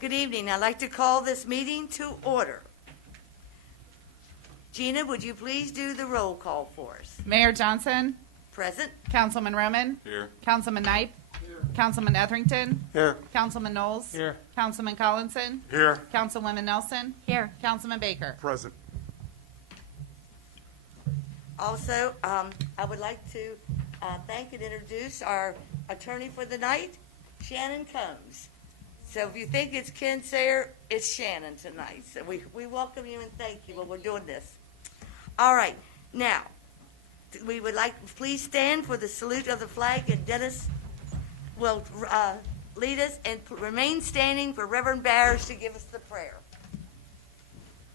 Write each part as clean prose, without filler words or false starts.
Good evening. I'd like to call this meeting to order. Gina, would you please do the roll call for us? Mayor Johnson, Present. Councilman Roman, Here. Councilman Knipe, Councilman Etherington, Here. Councilman Knowles, Here. Councilman Collinson, Here. Councilwoman Nelson, Here. Councilman Baker. Present. Also, I would like to thank and introduce our attorney for the night, Shannon Combs. So if you think it's Ken Sayer, it's Shannon tonight. So we welcome you and thank you while we're doing this. All right. Now, we would like, please stand for the salute of the flag, and Dennis will lead us, and remain standing for Reverend Barrish to give us the prayer.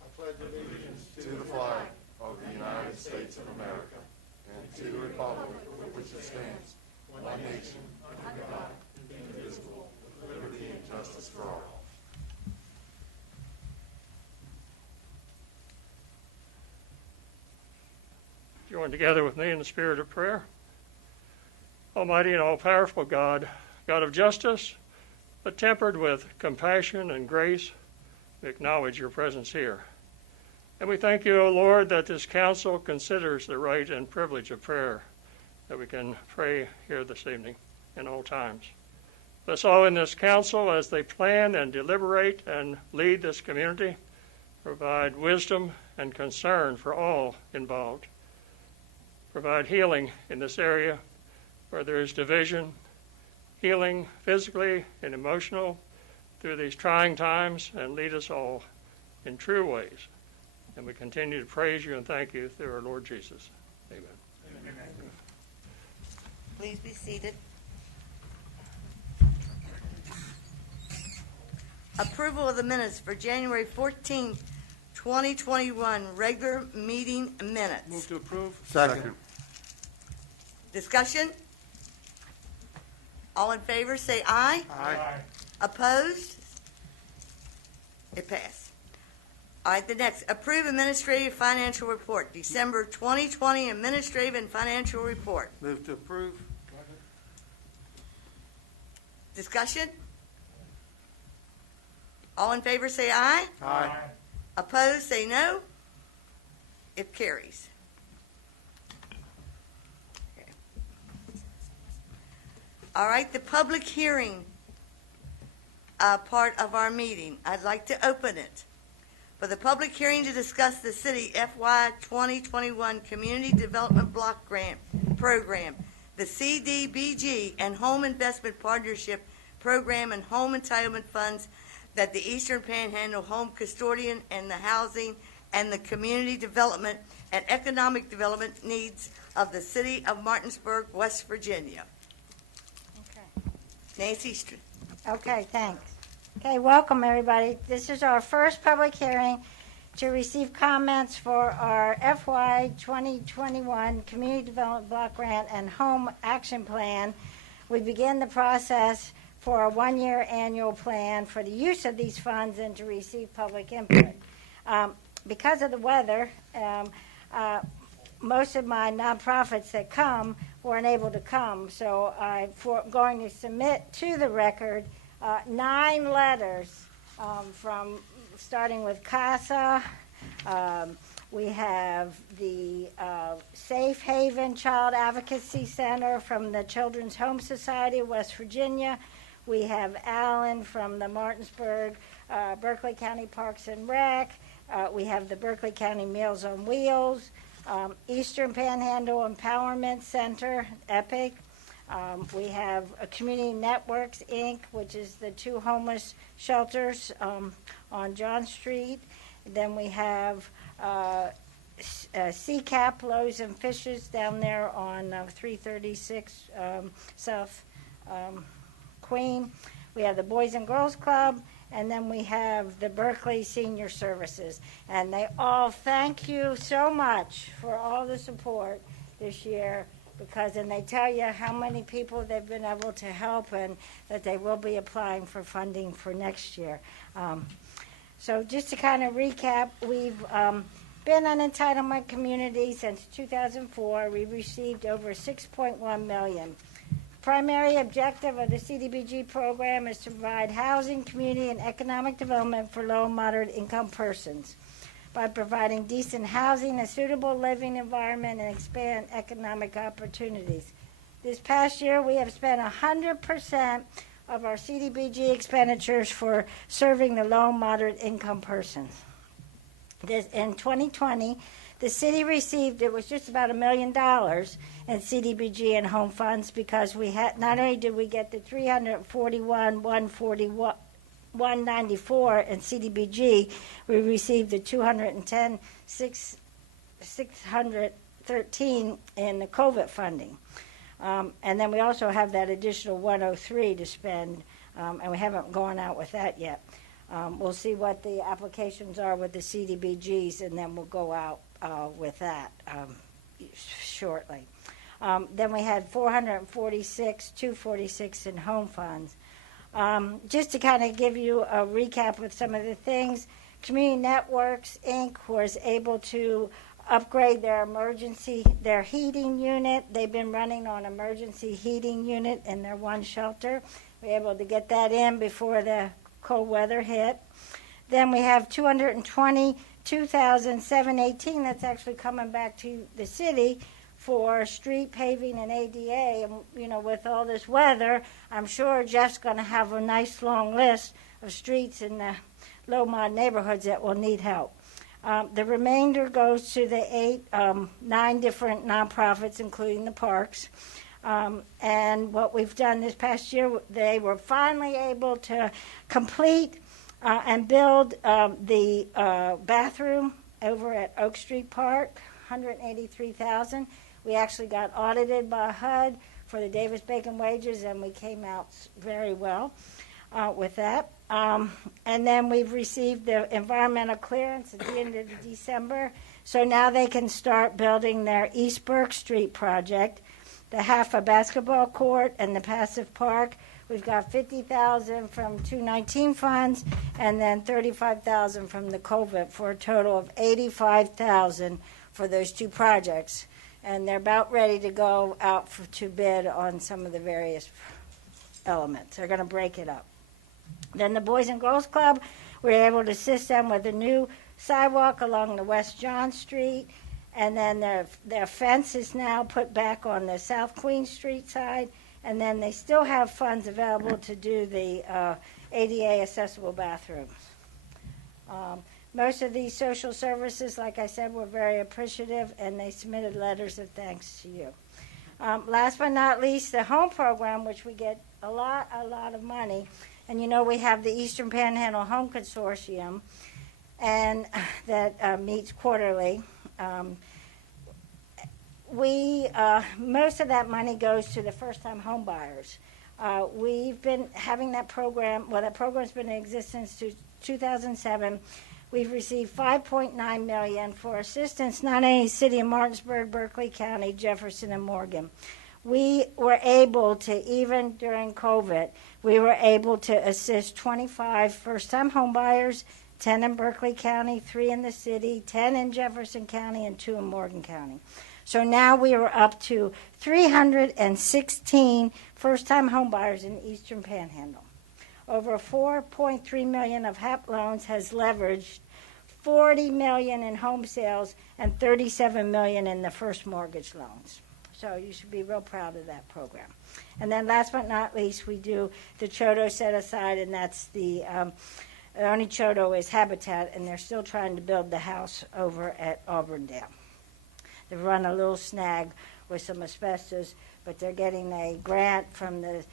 I pledge allegiance to the flag of the United States of America and to the republic for which it stands, one nation, under God, indivisible, with liberty and justice for all. Join together with me in the spirit of prayer. Almighty and all-powerful God, God of justice, but tempered with compassion and grace, we acknowledge your presence here. And we thank you, O Lord, that this council considers the right and privilege of prayer, that we can pray here this evening in all times. Bless all in this council as they plan and deliberate and lead this community. Provide wisdom and concern for all involved. Provide healing in this area where there is division, healing physically and emotional through these trying times, and lead us all in true ways. And we continue to praise you and thank you through our Lord Jesus. Amen. Amen. Please be seated. Approval of the minutes for January 14th, 2021, regular meeting minutes. Move to approve. Second. Discussion? All in favor, say aye. Aye. Opposed? It passed. All right, the next, approve administrative financial report, December 2020 administrative and financial report. Move to approve. Discussion? All in favor, say aye. Aye. Opposed, say no. It carries. Okay. All right, the public hearing part of our meeting. I'd like to open it for the public hearing to discuss the city FY 2021 Community Development Block Grant Program, the CDBG and Home Investment Partnership Program and home entitlement funds that the Eastern Panhandle Home Custodian and the housing and the community development and economic development needs of the city of Martinsburg, West Virginia. Okay. Nancy, Okay, thanks. Okay, welcome everybody. This is our first public hearing to receive comments for our FY 2021 Community Development Block Grant and Home Action Plan. We begin the process for a one-year annual plan for the use of these funds and to receive public input. Because of the weather, most of my nonprofits that come weren't able to come, so I'm going to submit to the record 9 letters from starting with CASA. We have the Safe Haven Child Advocacy Center from the Children's Home Society of West Virginia. We have Alan from the Martinsburg, Berkeley County Parks and Rec. We have the Berkeley County Meals on Wheels, Eastern Panhandle Empowerment Center, EPIC. We have Community Networks, Inc., which is the 2 homeless shelters on John Street. Then we have CCAP, Loaves and Fishes, down there on 336 South Queen. We have the Boys and Girls Club, and then we have the Berkeley Senior Services. And they all thank you so much for all the support this year, and they tell you how many people they've been able to help and that they will be applying for funding for next year. So just to kind of recap, we've been an entitlement community since 2004. We've received over $6.1 million. primary objective of the CDBG program is to provide housing, community, and economic development for low and moderate income persons by providing decent housing, a suitable living environment, and expand economic opportunities. This past year, we have spent 100% of our CDBG expenditures for serving the low and moderate income persons. In 2020, the city received, it was just about $1 million in CDBG and home funds, because we had, not only did we get the 194 in CDBG, we received the 613 in the COVID funding. And then we also have that additional 103 to spend, and we haven't gone out with that yet. We'll see what the applications are with the CDBGs, and then we'll go out with that shortly. Then we had 246 in home funds. Just to kind of give you a recap with some of the things, Community Networks, Inc. was able to upgrade their heating unit. They've been running on emergency heating unit in their one shelter. We were able to get that in before the cold weather hit. Then we have 222,718 that's actually coming back to the city for street paving and ADA. And, you know, with all this weather, I'm sure Jeff's going to have a nice long list of streets in the low-mod neighborhoods that will need help. The remainder goes to the 9 different nonprofits, including the parks. And what we've done this past year, they were finally able to complete and build the bathroom over at Oak Street Park, $183,000. We actually got audited by HUD for the Davis-Bacon wages, and we came out very well with that. And then we've received the environmental clearance at the end of December. So now they can start building their East Burke Street project, the half a basketball court and the passive park. We've got $50,000 from 219 funds and then $35,000 from the COVID, for a total of $85,000 for those 2 projects. And they're about ready to go out to bid on some of the various elements. They're going to break it up. Then the Boys and Girls Club, we were able to assist them with a new sidewalk along the West John Street, and then their fence is now put back on the South Queen Street side, and then they still have funds available to do the ADA accessible bathrooms. Most of these social services, like I said, were very appreciative, and they submitted letters of thanks to you. Last but not least, the home program, which we get a lot of money. And you know, we have the Eastern Panhandle Home Consortium, and that meets quarterly. Most of that money goes to the first-time home buyers. We've been having that program. Well, that program's been in existence since 2007. We've received $5.9 million for assistance, not only City of Martinsburg, Berkeley County, Jefferson, and Morgan. We were able to, even during COVID, we were able to assist 25 first-time home buyers, 10 in Berkeley County, 3 in the city, 10 in Jefferson County, and 2 in Morgan County. So now we are up to 316 first-time home buyers in the Eastern Panhandle. Over $4.3 million of HAP loans has leveraged $40 million in home sales and $37 million in the first mortgage loans. So you should be real proud of that program. And then last but not least, we do the Chodo set aside, and that's the only Chodo is Habitat, and they're still trying to build the house over at Auburndale. They've run a little snag with some asbestos, but they're getting a grant from the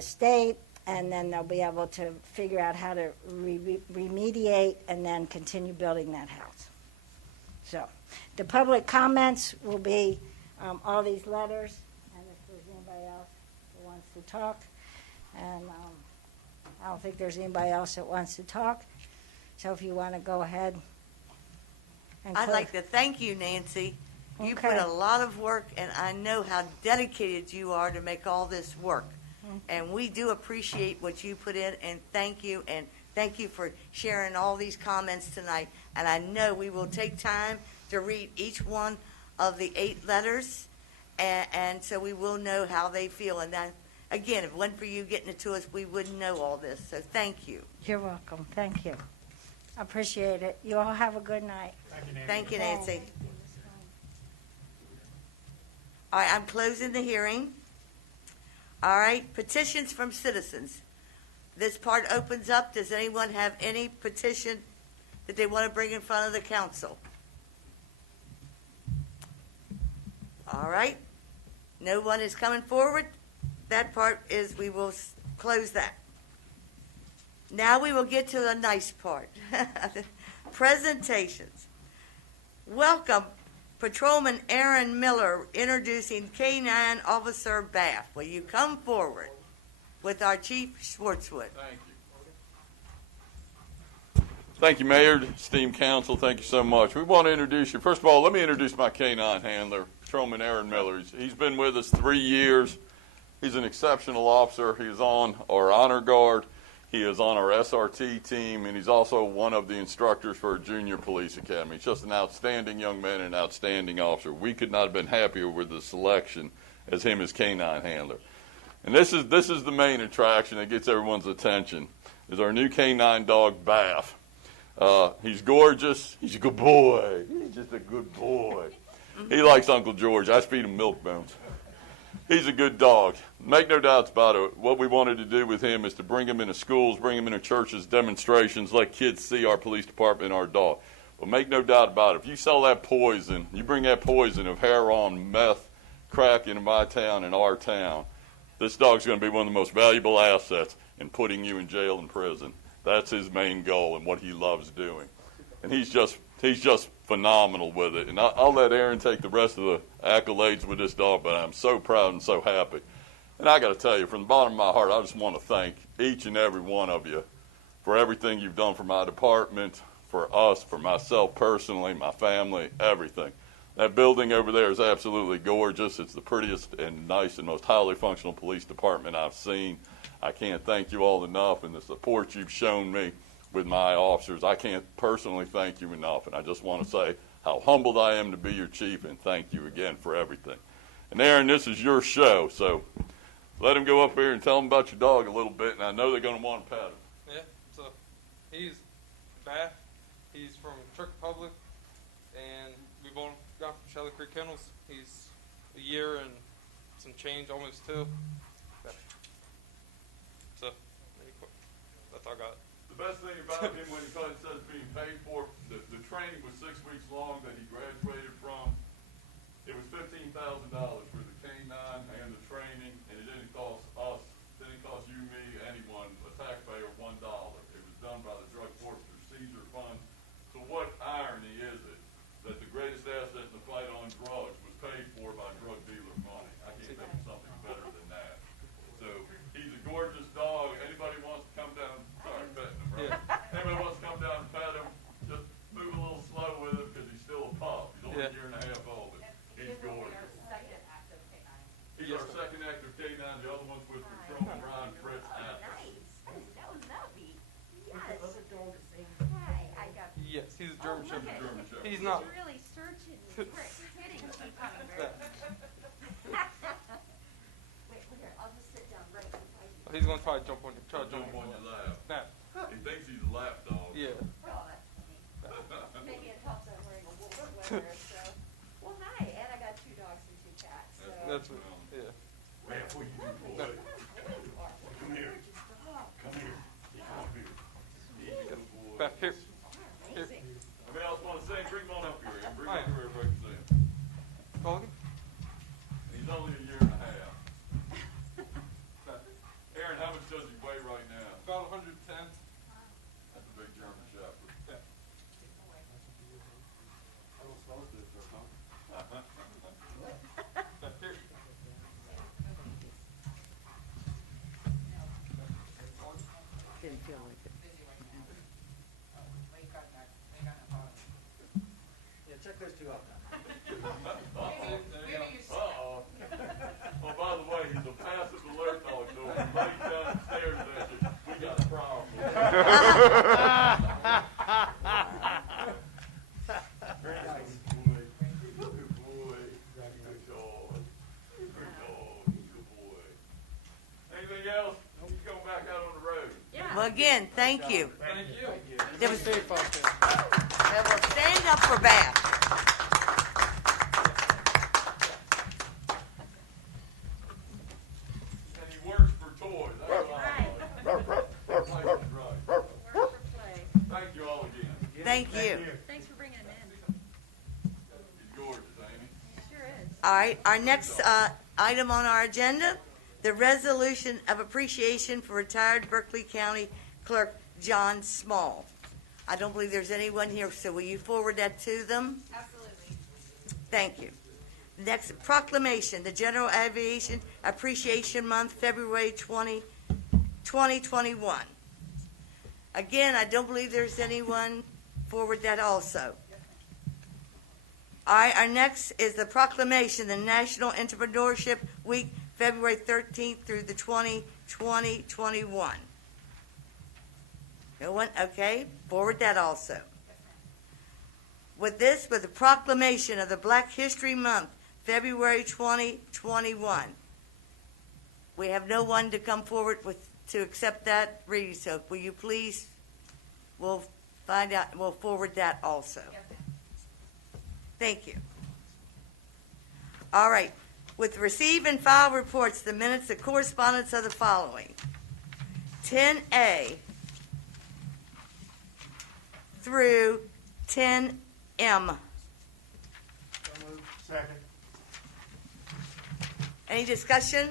state, and then they'll be able to figure out how to remediate and then continue building that house. So the public comments will be all these letters, and if there's anybody else that wants to talk, and I don't think there's anybody else that wants to talk, so if you want to go ahead and I'd close. like to thank you, Nancy. You Okay. put a lot of work, and I know how dedicated you are to make all this work. And we do appreciate what you put in, and thank you for sharing all these comments tonight. And I know we will take time to read each one of the 8 letters, and so we will know how they feel. And that, again, if it wasn't for you getting it to us, we wouldn't know all this. So thank you. You're welcome. Thank you. I appreciate it. You all have a good night. Thank you, Nancy. All right, I'm closing the hearing. All right, petitions from citizens. This part opens up. Does anyone have any petition that they want to bring in front of the council? All right. No one is coming forward. That part is, we will close that. Now we will get to the nice part. Presentations. Welcome, Patrolman Aaron Miller, introducing K-9 Officer Bath. Will you come forward with our Chief Schwartzwood? Thank you. Thank you, Mayor, esteemed council. Thank you so much. We want to introduce you. First of all, let me introduce my K-9 handler, Patrolman Aaron Miller. He's been with us 3 years. He's an exceptional officer. He is on our honor guard. He is on our SRT team, and he's also one of the instructors for our junior police academy. He's just an outstanding young man and an outstanding officer. We could not have been happier with the selection as him as K-9 handler. And this is the main attraction that gets everyone's attention, is our new K-9 dog, Bath. He's gorgeous. He's a good boy. He's just a good boy. He likes Uncle George. I feed him milk bones. He's a good dog. Make no doubts about it. What we wanted to do with him is to bring him into schools, bring him into churches, demonstrations, let kids see our police department and our dog. But make no doubt about it, if you sell that poison, you bring that poison of heroin, meth, crack into my town and our town, this dog's going to be one of the most valuable assets in putting you in jail and prison. That's his main goal and what he loves doing. And he's just phenomenal with it. And I'll let Aaron take the rest of the accolades with this dog, but I'm so proud and so happy. And I got to tell you, from the bottom of my heart, I just want to thank each and every one of you for everything you've done for my department, for us, for myself personally, my family, everything. That building over there is absolutely gorgeous. It's the prettiest and nice and most highly functional police department I've seen. I can't thank you all enough, and the support you've shown me with my officers, I can't personally thank you enough. And I just want to say how humbled I am to be your chief, and thank you again for everything. And Aaron, this is your show, so let him go up here and tell them about your dog a little bit, and I know they're going to want to pet him. Yeah, so he's Bath. He's from Czech Republic, and we both got from Shelly Creek Kennels. He's a year and some change, almost 2. Yeah. So, that's all I got. The best thing about him when he says being paid for, the training was 6 weeks long that he graduated from. It was $15,000 for the K-9 and the training, and it didn't cost us, didn't cost you, me, anyone, a taxpayer, $1. It was done by the Drug Forfeiture Seizure Fund. So what irony is it that the greatest asset in the fight on drugs was paid for by drug dealer money? I can't think of something better than that. So he's a gorgeous dog. Anybody wants to come down, sorry, petting him, right? Anybody wants to come down and pet him, just move a little slow with him because he's still a pup. He's only a year and a half old. He's gorgeous. He's our second active K-9. The other one's with Patrolman Brian Fritz Atlas. Yes, he's a German Shepherd. German Shepherd. He's not. Really searching, hitting, keep coming back. Wait, here, I'll just sit down right beside you. He's going to try to jump on you. Try to Jump on your lap. Nah. He thinks he's a lap dog. Yeah. Oh, that's funny. Maybe it helps I'm wearing a wool sweater, so. Well, hi, and I got 2 dogs and 2 cats, so. That's what, yeah. Man, what you do, boy? Come here. Come here. Come up here. He's a good boy. Back here. Amazing. Anybody else want to say? Bring him on up here. Bring him Hi. up here where everybody can see him. Call again? He's only a year and a half. Aaron, how much does he weigh right now? About 110. That's a big German Shepherd. Yeah. Back here. Didn't feel like it. Yeah, check those 2 out now. Well, again, thank you. Thank you. There was, Safe out there. well, we'll stand up for Bath. And he works for toys. That's why. Thank you all again. Thank you. Thanks for bringing him in. He's gorgeous, ain't he? Sure is. All right, our next item on our agenda, the resolution of appreciation for retired Berkeley County Clerk John Small. I don't believe there's anyone here, so will you forward that to them? Absolutely. Thank you. Next, proclamation, the General Aviation Appreciation Month, February 2021. Again, I don't believe there's anyone. Forward that also. All right, our next is the proclamation, the National Entrepreneurship Week, February 13th through the 2021. No one? Okay, forward that also. With the proclamation of the Black History Month, February 2021. We have no one to come forward to accept that reading, so will you please, we'll find out, we'll forward that also. Thank you. All right, with receive and file reports, the minutes of correspondence are the following. 10A through 10M. Second. Any discussion?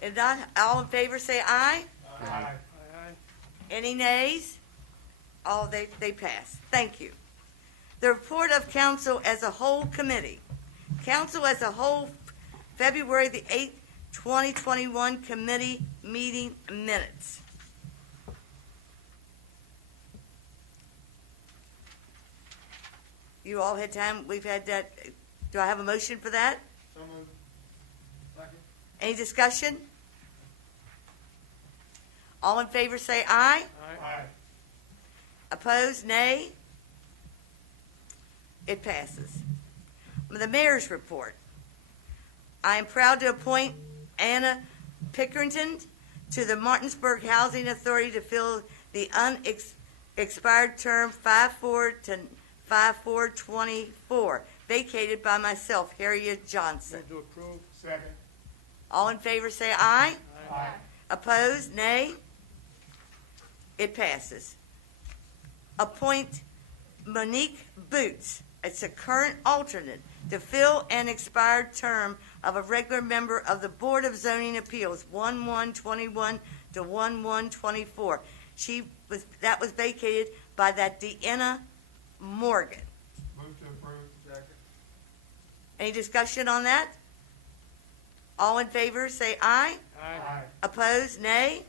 If not, all in favor say aye. Aye. Any nays? All they pass. Thank you. The report of council as a whole committee. Council as a whole, February the 8th, 2021 committee meeting minutes. You all had time, we've had that. Do I have a motion for that? So moved. Second. Any discussion? All in favor say aye. Aye. Opposed, nay. It passes. The mayor's report. I am proud to appoint Anna Pickerington to the Martinsburg Housing Authority to fill the unexpired term 5/4 to 5/4/24, vacated by myself, Harriet Johnson. Move to approve. Second. All in favor say aye. Aye. Opposed, nay. It passes. Appoint Monique Boots as a current alternate to fill an expired term of a regular member of the Board of Zoning Appeals, 1/1/21 to 1/1/24. That was vacated by that Deanna Morgan. Move to approve. Second. Any discussion on that? All in favor, say aye. Aye. Opposed, nay.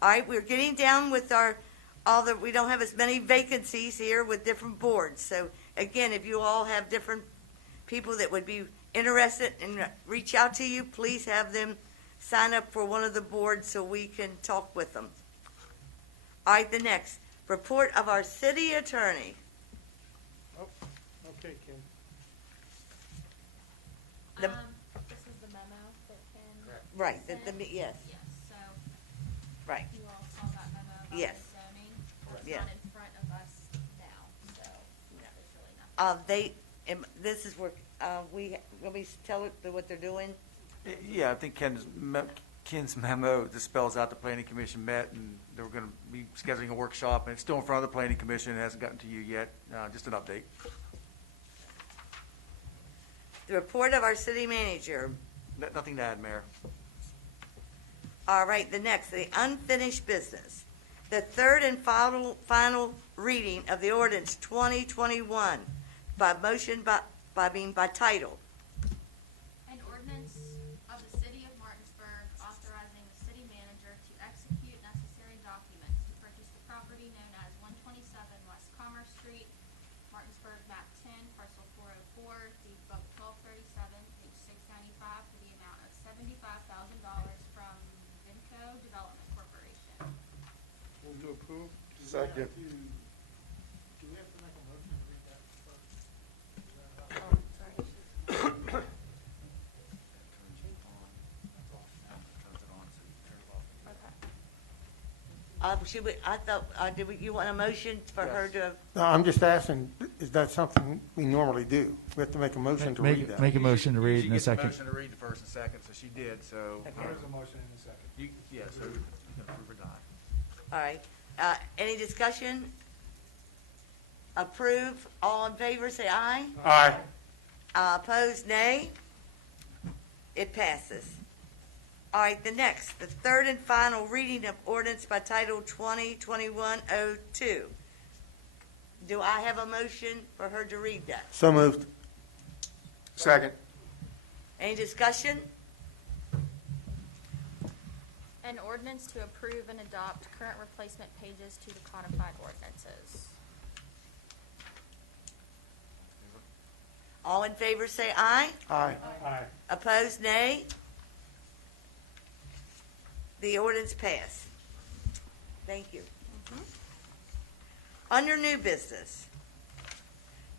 All right, we're getting down with we don't have as many vacancies here with different boards. So again, if you all have different people that would be interested and reach out to you, please have them sign up for one of the boards so we can talk with them. All right, the next, report of our city attorney. Okay, Kim. The- This is the memo that Ken. Right, yes, Yes, so right, you all saw that memo about Yes. the zoning. It's Yeah. not in front of us now, so there's really nothing. this is where, let me tell it what they're doing. Yeah, I think Ken's memo just spells out the planning commission met, and they were going to be scheduling a workshop, and it's still in front of the planning commission. It hasn't gotten to you yet. Just an update. The report of our city manager. Nothing to add, Mayor. All right, the next, the unfinished business. The third and final reading of the ordinance 2021 by motion by title. An ordinance of the city of Martinsburg authorizing the city manager to execute necessary documents to purchase the property known as 127 West Commerce Street, Martinsburg, map 10, parcel 404, deed book 1237, page 695, for the amount of $75,000 from Vinco Development Corporation. Move to approve. Second. Do we have to make a motion to read that first? Should we, I thought, you want a motion for her to, No, I'm just asking, is that something we normally do? We have to make a motion to read that. Make a motion to read She in a gets a second. motion to read the first and second, so she did, so. There is a motion in a second. Yeah, so you can approve or not. all right. Any discussion? Approve, all in favor, say aye. Aye. Opposed, nay. It passes. All right, the third and final reading of ordinance by title 2021-02. Do I have a motion for her to read that? So moved. Second. Any discussion? An ordinance to approve and adopt current replacement pages to the codified ordinances. All in favor, say aye. Aye. Aye. Opposed, nay. The ordinance passed. Thank you. Under new business,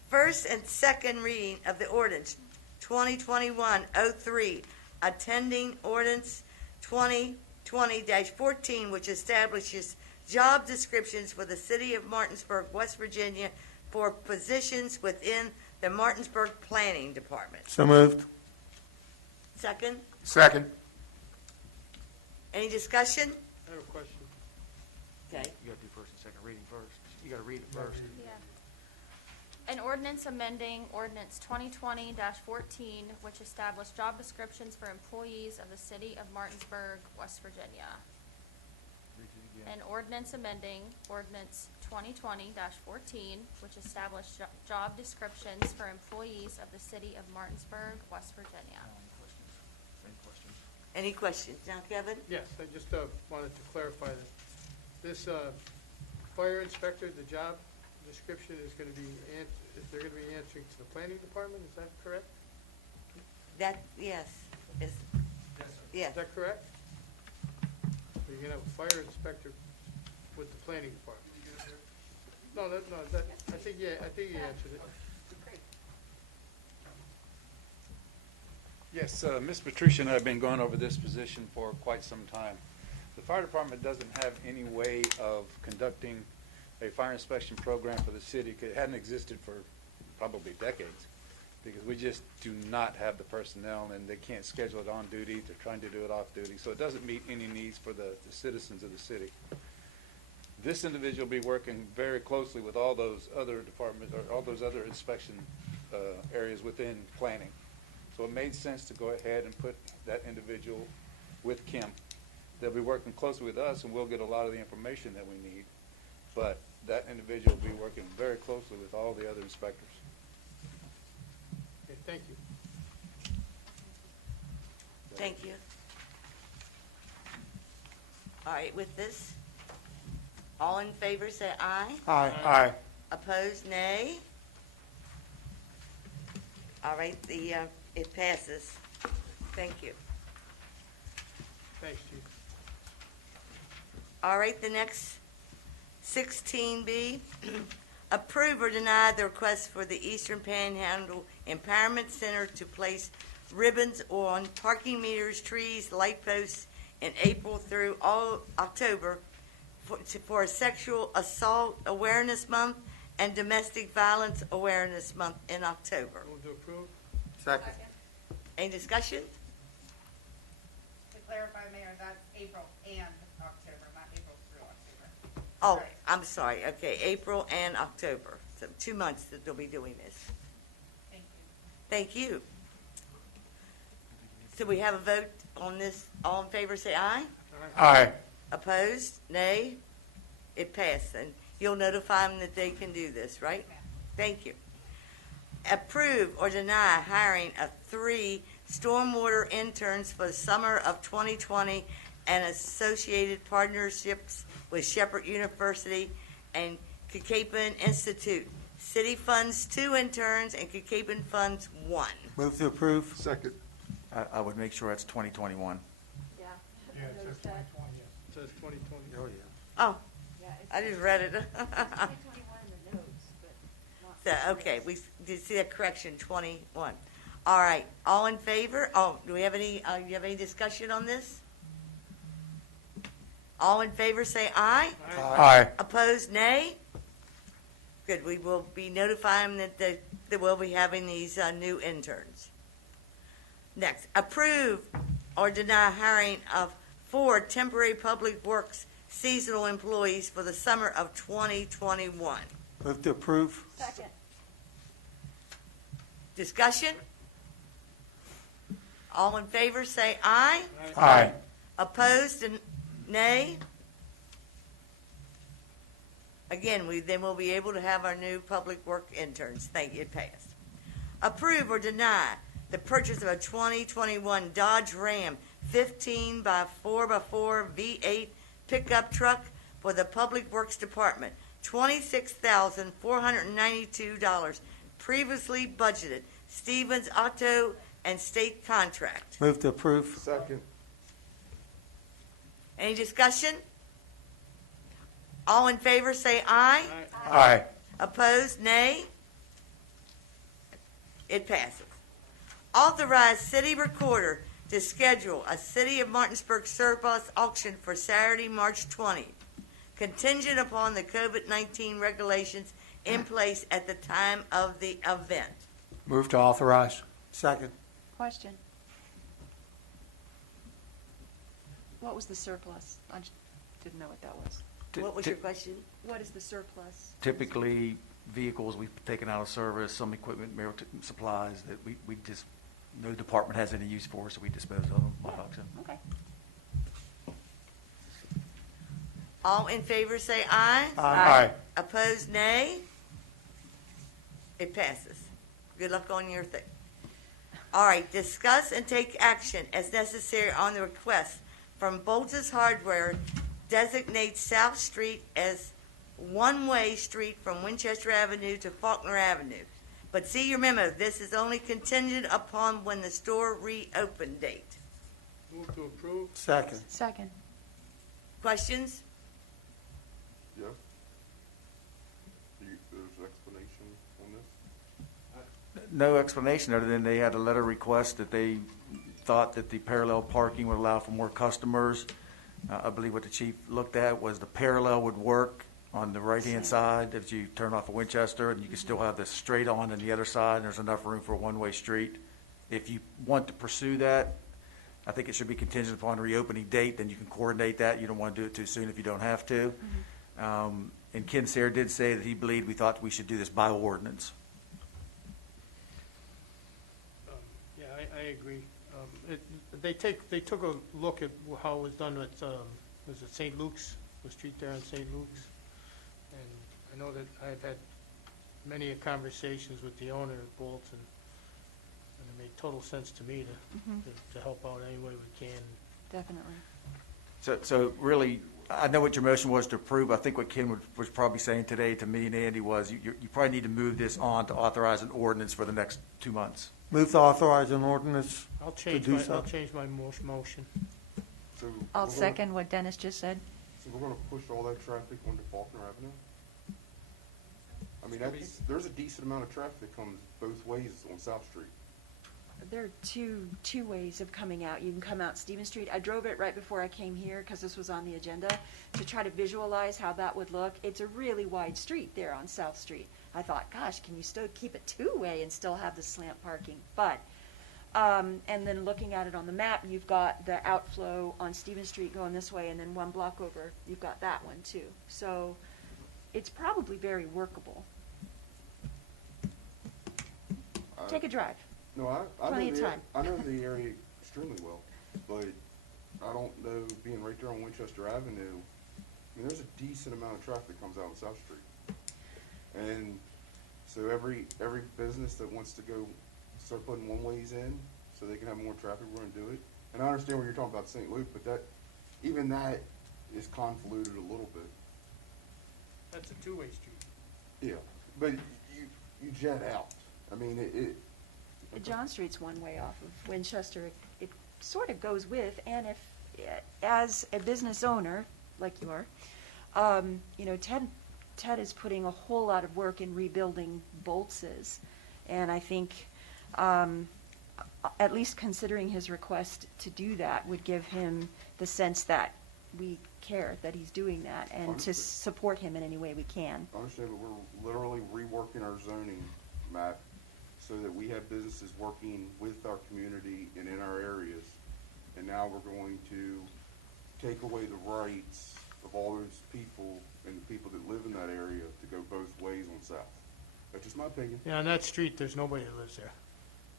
first and second reading of the ordinance 2021-03, attending ordinance 2020-14, which establishes job descriptions for the city of Martinsburg, West Virginia, for positions within the Martinsburg Planning Department. So moved. Second, Second. any discussion? I have a question. Okay. You gotta do first and second reading first. You gotta read it first. Yeah. An ordinance amending ordinance 2020-14, which established job descriptions for employees of the city of Martinsburg, West Virginia. Read it again. An ordinance amending ordinance 2020-14, which established job descriptions for employees of the city of Martinsburg, West Virginia. Any questions? Any questions? Now, Kevin? Yes, I just wanted to clarify that this fire inspector, the job description is going to be, they're going to be answering to the planning department, is that correct? That, yes. Yes. Yes. Is that correct? So you're going to have a fire inspector with the planning department? No, I think you answered it. Yes, Ms. Patricia and I have been going over this position for quite some time. The fire department doesn't have any way of conducting a fire inspection program for the city. It hadn't existed for probably decades because we just do not have the personnel and they can't schedule it on duty. They're trying to do it off duty. So it doesn't meet any needs for the citizens of the city. This individual will be working very closely with all those other departments or all those other inspection areas within planning. So it made sense to go ahead and put that individual with Kim. They'll be working closely with us and we'll get a lot of the information that we need. But that individual will be working very closely with all the other inspectors. Okay, thank you. Thank you. All right, with this, all in favor say aye. Aye. Aye. Opposed, nay. All right, it passes. Thank you. Thanks, Chief. All right, the next 16B, approve or deny the request for the Eastern Panhandle Empowerment Center to place ribbons on parking meters, trees, light posts in April through all October for a Sexual Assault Awareness Month and Domestic Violence Awareness Month in October. Move to approve? Second. Any discussion? To clarify, Mayor, that's April and October, not April through October. Oh, Right. I'm sorry. Okay, April and October. So 2 months that they'll be doing this. Thank you. Thank you. So we have a vote on this. All in favor, say aye. Aye. Opposed? Nay? It passed. And you'll notify them that they can do this, right? Thank you. Approve or deny hiring of 3 stormwater interns for the summer of 2020 and associated partnerships with Shepherd University and Kikapen Institute. City funds 2 interns and Kikapen funds 1. Move to approve? Second. I would make sure that's 2021. Yeah. Yeah, I it noticed says that. 2020. It says 2020. Oh, yeah. Oh, Yeah, it's I just read it. 2021 in the notes, but not. So, okay, we did see that correction, 21. All right, all in favor? Oh, do we have any, you have any discussion on this? All in favor say aye. Aye. Opposed, nay. Good, we will be notifying that we'll be having these new interns. Next, approve or deny hiring of 4 temporary public works seasonal employees for the summer of 2021. Move to approve. Second. Discussion? All in favor say aye. Aye. Opposed and nay? Again, we then will be able to have our new public work interns. Thank you, it passed. Approve or deny the purchase of a 2021 Dodge Ram 15x4x4 V8 pickup truck for the Public Works Department, $26,492, previously budgeted. Stevens Auto and State Contract. Move to approve. Second. Any discussion? All in favor say aye. Aye. Opposed, nay. It passes. Authorize city recorder to schedule a City of Martinsburg surplus auction for Saturday, March 20, contingent upon the COVID-19 regulations in place at the time of the event. Move to authorize. Second. Question. What was the surplus? I just didn't know what that was. What was your question? What is the surplus? Typically, vehicles we've taken out of service, some equipment, supplies that we just, no department has any use for, so we dispose of them by auction. Okay. All in favor say aye. Aye. Opposed, nay. It passes. Good luck on your thing. All right, discuss and take action as necessary on the request from Boltis Hardware designate South Street as one-way street from Winchester Avenue to Faulkner Avenue. But see your memo, this is only contingent upon when the store reopen date. Move to approve. Second. Second. Questions? Yes. There's explanation on this? No explanation other than they had a letter request that they thought that the parallel parking would allow for more customers. I believe what the chief looked at was the parallel would work on the right-hand side as you turn off of Winchester, and you can still have the straight on the other side, and there's enough room for a one-way street. If you want to pursue that, I think it should be contingent upon reopening date, then you can coordinate that. You don't want to do it too soon if you don't have to. And Ken Sayre did say that he believed we thought we should do this by ordinance. Yeah, I agree. They took a look at how it was done at, was it St. Luke's, the street there in St. Luke's? And I know that I've had many conversations with the owner of Bolton, and it made total sense to me to help out any way we can. Definitely. So really, I know what your motion was to approve. I think what Ken was probably saying today to me and Andy was you probably need to move this on to authorize an ordinance for the next 2 months. Move to authorize an ordinance. I'll To change do my, so. I'll change my motion. So I'll second what Dennis just said. So we're gonna push all that traffic onto Faulkner Avenue? I mean, there's a decent amount of traffic that comes both ways on South Street. There are two ways of coming out. You can come out Stevens Street. I drove it right before I came here because this was on the agenda to try to visualize how that would look. It's a really wide street there on South Street. I thought, gosh, can you still keep it two-way and still have the slant parking? But, and then looking at it on the map, you've got the outflow on Stevens Street going this way, and then one block over, you've got that one too. So it's probably very workable. Take a drive. No, I Plenty know of time. I know the area extremely well, but I don't know, being right there on Winchester Avenue, I mean, there's a decent amount of traffic that comes out on South Street. And so every business that wants to go start putting one-ways in so they can have more traffic, we're gonna do it. And I understand what you're talking about St. Luke, but even that is convoluted a little bit. That's a two-way street. Yeah, but you jet out. I mean, John Street's one way off of Winchester. It sort of goes with, and if, as a business owner, like you are, Ted is putting a whole lot of work in rebuilding Boltz's, and I think, at least considering his request to do that would give him the sense that we care that he's doing that and to Understood. support him in any way we can. I understand, but we're literally reworking our zoning map so that we have businesses working with our community and in our areas. And now we're going to take away the rights of all those people and the people that live in that area to go both ways on South. That's just my opinion. Yeah, on that street, there's nobody that lives there.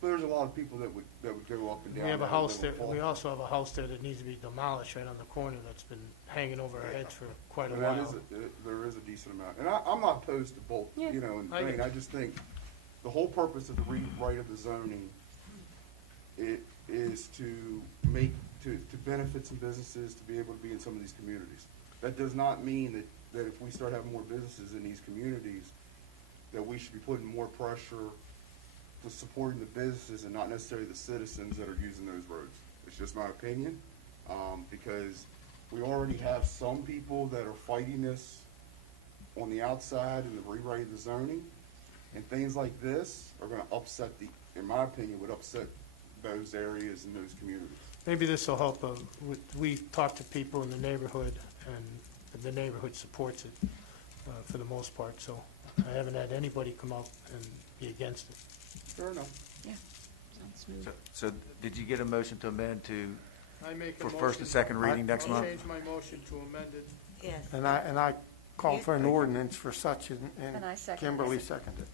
But there's a lot of people that would go up and down. We have a that house there, little we fault. also have a house there that needs to be demolished right on the corner that's been hanging over our heads for quite a And that while. is there is a decent amount, and I'm not opposed to both, Yeah. you know, and I thing, get I just think the whole purpose of the rewrite of the zoning, it is to make, to benefit some businesses to be able to be in some of these communities. That does not mean that if we start having more businesses in these communities, that we should be putting more pressure to supporting the businesses and not necessarily the citizens that are using those roads. It's just my opinion, because we already have some people that are fighting this on the outside in the rewrite of the zoning, and things like this are gonna upset in my opinion, would upset those areas and those communities. Maybe this will help, we talk to people in the neighborhood, and the neighborhood supports it, for the most part, so I haven't had anybody come out and be against it. Fair enough. Sounds smooth. So did you get a motion to amend to, I make a for first and motion- second reading next month? I'll change my motion to amend it. Yes. And I call for an ordinance for such, And I and second Kimberly it. seconded.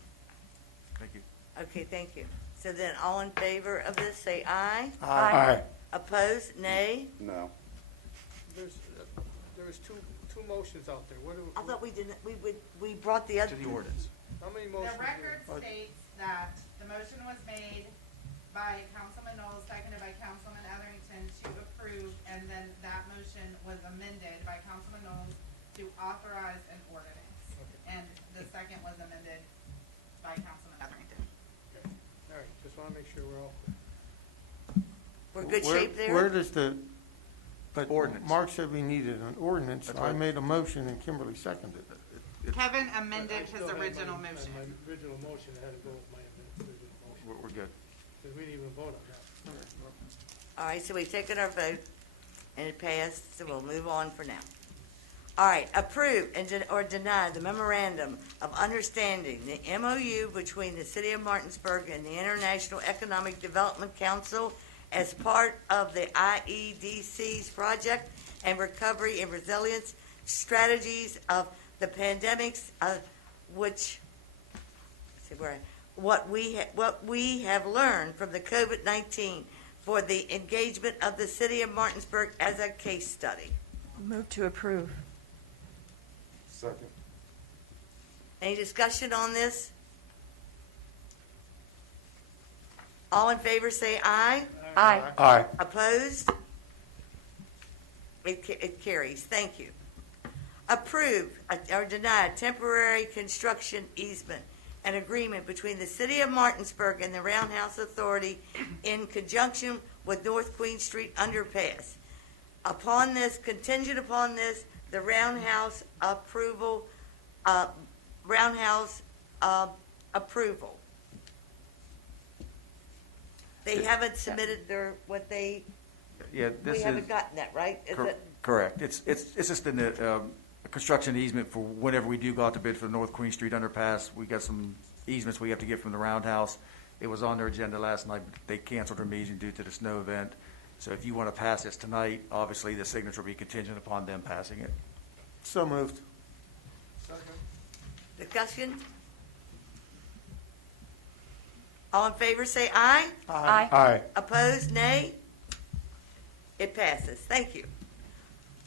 Thank you. Okay, thank you. So then, all in favor of this, say aye. Aye. Opposed, nay. No. There was two motions out there. What do? I thought we didn't, we brought the other. To the ordinance. How many The motions? record are- states that the motion was made by Councilman Knowles, seconded by Councilman Etherington to approve, and then that motion was amended by Councilman Knowles to authorize an ordinance. And the second was amended by Councilman Etherington. All right, just want to make sure we're all. We're good Where- shape there? Where does the, but Ordinance. Mark said we needed an ordinance, so That's I right. made a motion and Kimberly seconded it. Kevin I amended still his had original my- motion. My original motion, I had to go with my original motion, We're good. because we didn't even vote on that. All right, so we've taken our vote, and it passed, so we'll move on for now. All right, approve or deny the memorandum of understanding, the MOU between the City of Martinsburg and the International Economic Development Council as part of the IEDC's project and recovery and resilience strategies of the pandemics, what we have learned from the COVID-19 for the engagement of the City of Martinsburg as a case study. Move to approve. Second. Any discussion on this? All in favor say aye. Aye. Aye. Opposed? It carries. Thank you. Approve or deny temporary construction easement and agreement between the City of Martinsburg and the Roundhouse Authority in conjunction with North Queen Street Underpass. Upon this, contingent upon this, the Roundhouse approval, approval. They haven't submitted Yeah, this we is. haven't gotten that, right? Is it? Correct. It's just in the construction easement for whenever we do go out to bid for the North Queen Street underpass. We got some easements we have to get from the Roundhouse. It was on their agenda last night, but they canceled their meeting due to the snow event. So if you want to pass this tonight, obviously the signature will be contingent upon them passing it. So moved. Discussion? All in favor say aye. Aye. Aye. Opposed, nay. It passes. Thank you.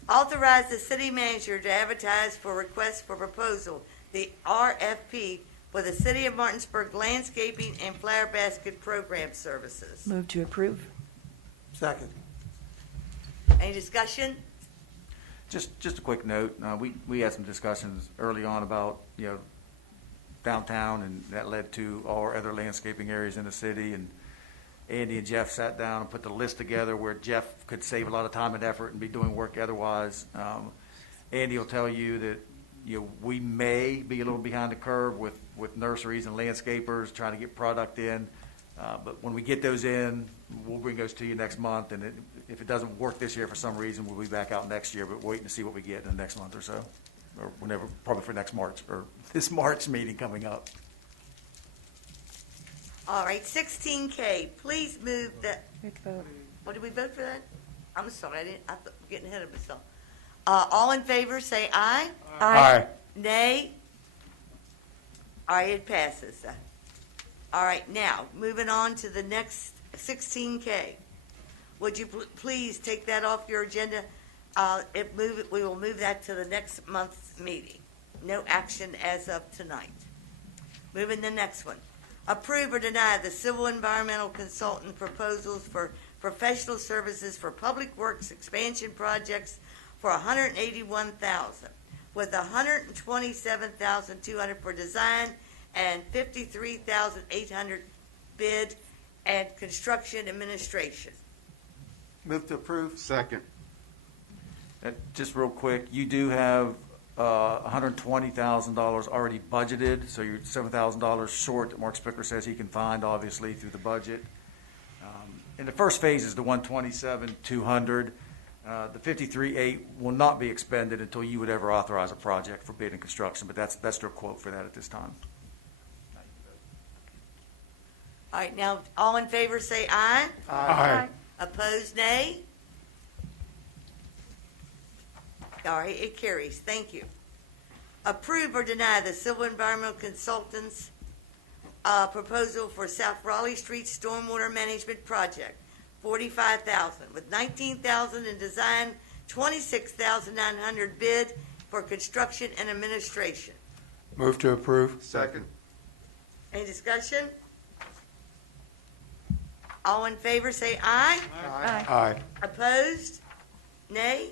Authorize the city manager to advertise for requests for proposal, the RFP, for the City of Martinsburg landscaping and flower basket program services. Move to approve. Second. Any discussion? Just a quick note, we had some discussions early on about, downtown, and that led to all our other landscaping areas in the city, and Andy and Jeff sat down and put the list together where Jeff could save a lot of time and effort and be doing work otherwise. Andy will tell you that, we may be a little behind the curve with nurseries and landscapers trying to get product in. But when we get those in, we'll bring those to you next month, and if it doesn't work this year for some reason, we'll be back out next year, but waiting to see what we get in the next month or so, or whenever, probably for next March, or this March meeting coming up. All right, 16K, please move that. vote. What, did we vote for that? I'm sorry, I'm getting ahead of myself. All in favor, say aye. Aye. Nay? All right, it passes. All right, now, moving on to the next 16K. Would you please take that off your agenda? We will move that to the next month's meeting. No action as of tonight. Moving to the next one. Approve or deny the civil environmental consultant proposals for professional services for public works expansion projects for $181,000, with $127,200 for design and $53,800 bid and construction administration. Move to approve. Second. Just real quick, you do have $120,000 already budgeted, so you're $7,000 short that Mark Spicker says he can find, obviously, through the budget. In the first phase is the $127,200. The $53,800 will not be expended until you would ever authorize a project for bid and construction, but that's their quote for that at this time. All right, now, all in favor say aye. Aye. Opposed, nay? All right, it carries. Thank you. Approve or deny the civil environmental consultant's proposal for South Raleigh Street Stormwater Management Project, $45,000, with $19,000 in design, $26,900 bid for construction and administration. Move to approve. Second. Any discussion? All in favor say aye. Aye. Opposed? Nay?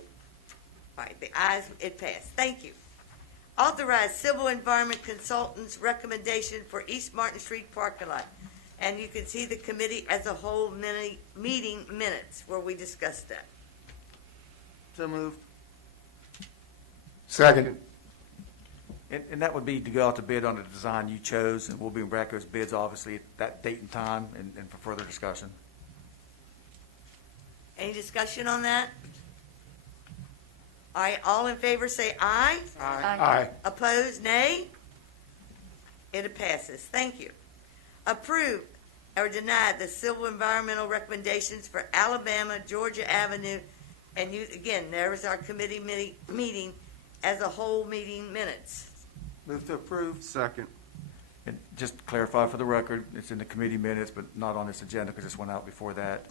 All right, the ayes, it passed. Thank you. Authorize civil environment consultant's recommendation for East Martin Street parking lot. And you can see the committee as a whole meeting minutes where we discussed that. So moved. Second. And that would be to go out to bid on the design you chose, and we'll bring back those bids, obviously, at that date and time, and for further discussion. Any discussion on that? All right, all in favor say aye. Aye. Opposed, nay? It passes. Thank you. Approve or deny the civil environmental recommendations for Alabama, Georgia Avenue, and you, again, there is our committee meeting as a whole meeting minutes. Move to approve. Second. And just to clarify for the record, it's in the committee minutes, but not on this agenda because this went out before that.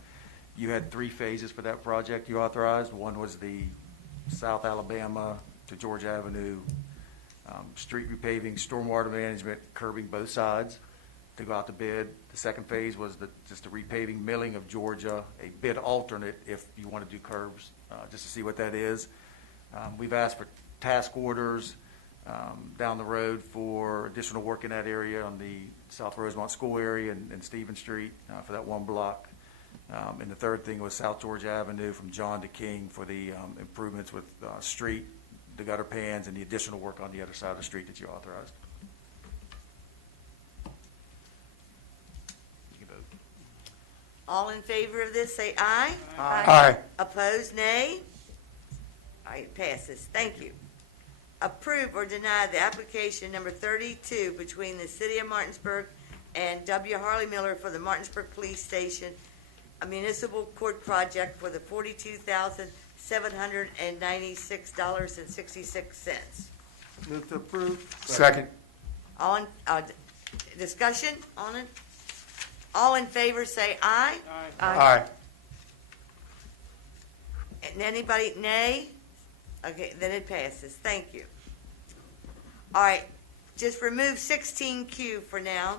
You had 3 phases for that project you authorized. One was the South Alabama to Georgia Avenue, street repaving, stormwater management, curbing both sides to go out to bid. The second phase was just the repaving, milling of Georgia, a bid alternate if you want to do curbs, just to see what that is. We've asked for task orders down the road for additional work in that area on the South Rosemont School area and Stephen Street for that one block. And the third thing was South Georgia Avenue from John to King for the improvements with street, the gutter pans, and the additional work on the other side of the street that you authorized. You can vote. All in favor of this say aye. Aye. Opposed, nay? All right, it passes. Thank you. Approve or deny the application number 32 between the City of Martinsburg and W. Harley Miller for the Martinsburg Police Station, a municipal court project for the $42,796.66. Move to approve. Second. All in, discussion on it? All in favor say aye. Aye. And anybody nay? Okay, then it passes. Thank you. All right, just remove 16Q for now.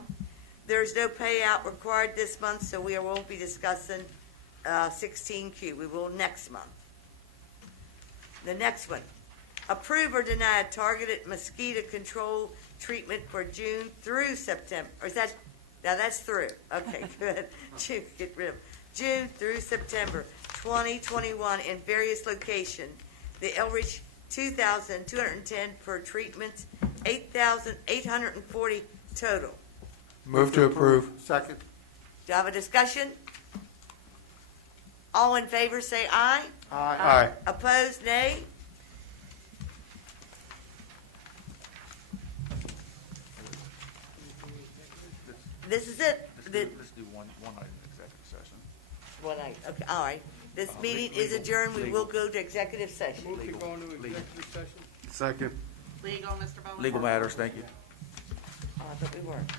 There's no payout required this month, so we won't be discussing 16Q. We will next month. The next one, approve or deny targeted mosquito control treatment for June through September. Or is that, now that's through. Okay, good. Get rid of June through September 2021 in various locations. The Elridge, $2,210 per treatment, $8,840 total. Move to approve. Second. Do I have a discussion? All in favor, say aye. Aye. Opposed, nay. This is it. Let's do one item executive session. Well, okay, all right. This meeting is adjourned. We will go to executive session. Move to go into executive session? Second. Legal, Mr. Bowen? Legal matters, thank you. Oh, I thought we weren't.